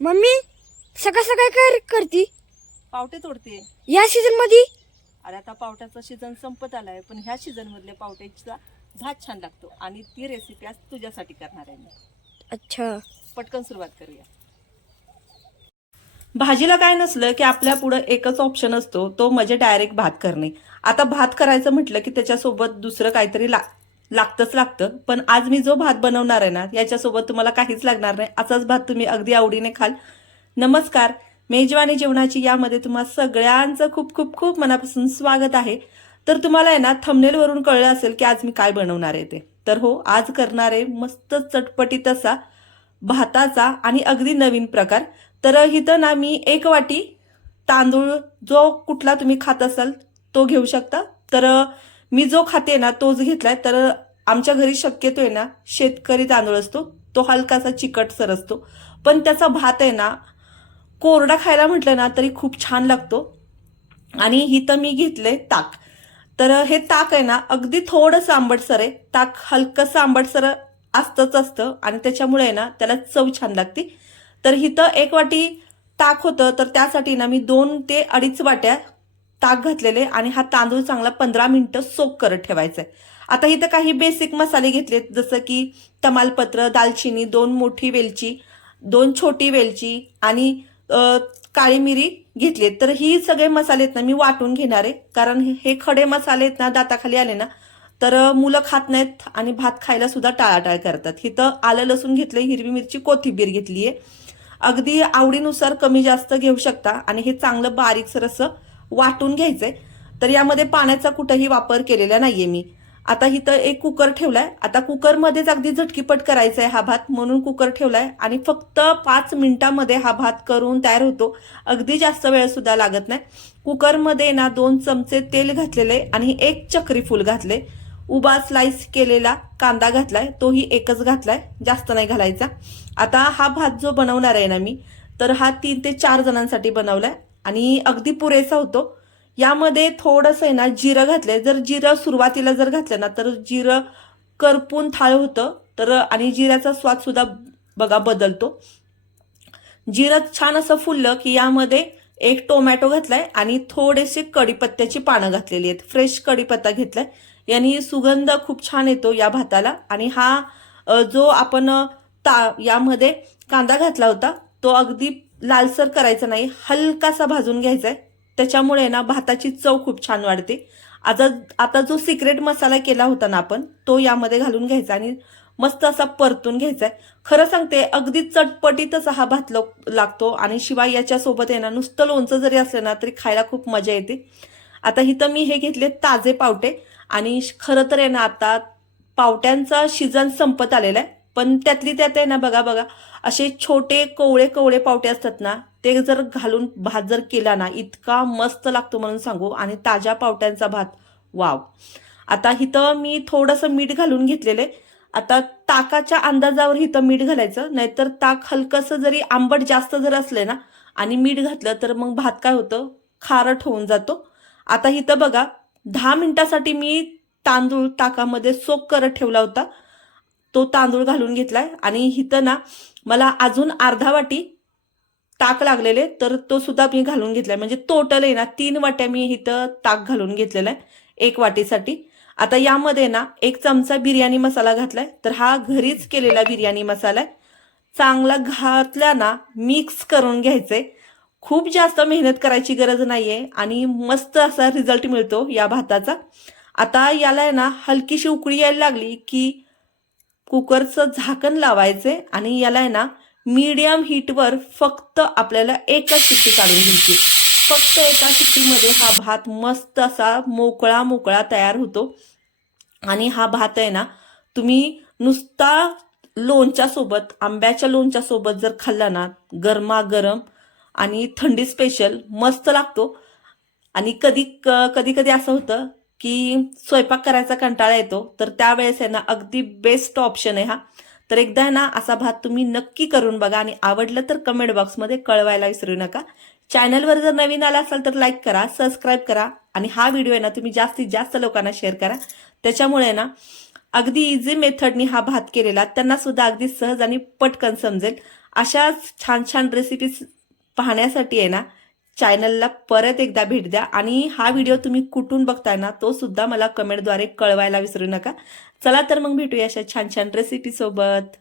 Mummy सकाळ सकाळ काय करती? पावटे तोडते. या सीझनमध्ये? अरे आता पावट्याचा सीझन संपत आलाय पण ह्या सीझन मधल्या पावट्याचा भात छान लागतो आणि ती रेसिपी आज तुझ्यासाठी करणार आहे मी. अच्छा. पटकन सुरुवात करूया. भाजीला काय नसलं की आपल्या पुढं एकच ऑप्शन असतो तो म्हणजे डायरेक्ट भात करणे. आता भात करायचं म्हटलं की त्याच्यासोबत दुसरं काहीतरी ला लागतंच लागतं. पण आज मी जो भात बनवणार आहे ना याच्यासोबत तुम्हाला काहीच लागणार नाही. असाच भात तुम्ही अगदी आवडीने खाल. नमस्कार. मेजवानी जेवणाची यामध्ये तुम्हा सगळ्यांचं खूप खूप खूप मनापासून स्वागत आहे. तर तुम्हाला आहे ना थंबनेलवरून कळलं असेल की आज मी काय बनवणार आहे ते. तर हो आज करणार आहे मस्त चटपटीत असा भाताचा आणि अगदी नवीन प्रकार. तर इथं ना मी एक वाटी तांदूळ जो कुठला तुम्ही खात असाल तो घेऊ शकता. तर मी जो खाते ना तोच घेतलाय तर आमच्या घरी शक्यतो आहे ना शेतकरी तांदूळ असतो तो हलकासा चिकटसर असतो. पण त्याचा भात आहे ना कोरडा खायला म्हटलं ना तरी खूप छान लागतो. आणि इथं मी घेतलंय ताक. तर हे ताक आहे ना अगदी थोडंसं आंबटसर आहे. ताक हलकंसं आंबटसर असतंच असतं आणि त्याच्यामुळे आहे ना त्याला चव छान लागते. तर इथं एक वाटी ताक होतं तर त्यासाठी ना मी दोन ते अडीच वाट्या ताक घातलेले आणि हा तांदूळ चांगला पंधरा मिनिटं सोक करत ठेवायचा आहे आता इथं काही बेसिक मसाले घेतलेत जसं की तमालपत्र दालचिनी दोन मोठी वेलची दोन छोटी वेलची आणि काळी मिरी घेतलीत. तर ही सगळे मसाले आहेत ना मी वाटून घेणार आहे. कारण हे खडे मसाले आहेत ना दाताखाली आले ना तर मुलं खात नाहीत आणि भात खायला सुद्धा टाळाटाळ करतात. इथं आलं लसूण घेतलं हिरवी मिरची कोथिंबीर घेतली आहे अगदी आवडीनुसार कमी जास्त घेऊ शकता आणि हे चांगलं बारीकसर असं वाटून घ्यायचंय. तर यामध्ये पाण्याचा कुठंही वापर केलेला नाहीये मी. आता इथं एक कुकर ठेवलाय. आता कुकरमध्येच अगदी झटकीपट करायचा आहे हा भात. म्हणून कुकर ठेवलाय आणि फक्त पाच मिनिटामध्ये हा भात करून तयार होतो. अगदी जास्त वेळ सुद्धा लागत नाही. कुकरमध्ये ना दोन चमचे तेल घातलेले आणि एक चक्री फूल घातले. उभा स्लाइस केलेला कांदा घातलाय. तोही एकच घातलाय. जास्त नाही घालायचा. आता हा भात जो बनवणार आहे ना मी तर हा तीन ते चार जणांसाठी बनवलाय. आणि अगदी पुरेसा होतो. यामध्ये थोडंसं आहे ना जिरं घातलंय. जर जिरं सुरुवातीला जर घातलं ना तर जिरं करपून थाळ होतं. तर आणि जिऱ्याचा स्वाद सुद्धा बघा बदलतो. जिरं छान असं फुललं की यामध्ये एक टोमॅटो घातलाय आणि थोडेसे कढीपत्त्याची पानं घातलेली आहेत. फ्रेश कढीपत्ता घेतलाय. यांनी सुगंध खूप छान येतो या भाताला. आणि हा जो आपण ता यामध्ये कांदा घातला होता तो अगदी लालसर करायचं नाही हलकासा भाजून घ्यायचा आहे त्याच्यामुळे ना भाताची चव खूप छान वाढते. आता आता जो सिक्रेट मसाला केला होता ना आपण तो यामध्ये घालून घ्यायचा आणि मस्त असा परतून घ्यायचा आहे खरं सांगते अगदी चटपटीतच हा भात लागतो आणि शिवाय याच्यासोबत आहे ना नुसतं लोणचं जरी असलं ना तरी खायला खूप मजा येते. आता इथं मी हे घेतले ताजे पावटे आणि श- खरं तर आहे ना आता पावट्यांचा सीझन संपत आलेला आहे पण त्यातली त्यात आहे ना बघा बघा असे छोटे कोवळे कोवळे पावटे असतात ना ते जर घालून भात जर केला ना इतका मस्त लागतो म्हणून सांगू. आणि ताज्या पावट्यांचा भात वाव. आता इथं मी थोडंसं मीठ घालून घेतलेलं आहे. आता ताकाच्या अंदाजावर इथं मीठ घालायचं नाहीतर ताक हलकंसं जरी आंबट जास्त जर असले ना आणि मीठ घातलं तर मग भात काय होतं? खारट होऊन जातो. आता इथं बघा दहा मिनिटासाठी मी तांदूळ ताकामध्ये सोक करत ठेवला होता. तो तांदूळ घालून घेतलाय. आणि इथं ना मला अजून अर्धा वाटी ताक लागलेले तर तो सुद्धा मी घालून घेतलाय. म्हणजे टोटल आहे ना तीन वाट्या मी इथं ताक घालून घेतलेला आहे एक वाटीसाठी. आता यामध्ये ना एक चमचा बिर्याणी मसाला घातलाय तर हा घरीच केलेला बिर्याणी मसाला आहे. चांगला घातला ना मिक्स करून घ्यायचंय. खूप जास्त मेहनत करायची गरज नाहीये आणि मस्त असा रिझल्ट मिळतो या भाताचा. आता याला आहे ना हलकीशी उकळी यायला लागली की कुकरचं झाकण लावायचे आणि याला आहे ना मीडियम हीटवर फक्त आपल्याला एकच शिट्टी काढून घ्यायची. फक्त एका शिट्टीमध्ये हा भात मस्त असा मोकळा मोकळा तयार होतो. आणि हा भात आहे ना तुम्ही नुसता लोणच्या सोबत आंब्याच्या लोणच्या सोबत जर खाल्ला ना गरमागरम आणि थंडी स्पेशल मस्त लागतो. आणि कधी कधी कधी असं होतं की स्वयंपाक करायचा कंटाळा येतो तर त्यावेळेस आहे ना अगदी बेस्ट ऑप्शन आहे हा. तर एकदा आहे ना असा भात तुम्ही नक्की करून बघा आणि आवडलं तर कमेंट बॉक्समध्ये कळवायला विसरू नका. चॅनलवर जर नवीन आला असाल तर लाईक करा सबस्क्राईब करा आणि हा व्हिडिओ आहे ना तुम्ही जास्तीत जास्त लोकांना शेअर करा. त्याच्यामुळे ना अगदी इझी मेथडनी हा भात केलेला त्यांना सुद्धा अगदी सहज आणि पटकन समजेल. अशाच छान छान रेसिपीज पाहण्यासाठी आहे ना चॅनलला परत एकदा भेट द्या. आणि हा व्हिडिओ तुम्ही कुठून बघताय ना तो सुद्धा मला कमेंटद्वारे कळवायला विसरू नका. चला तर मग भेटूया अशा छान छान रेसिपी सोबत.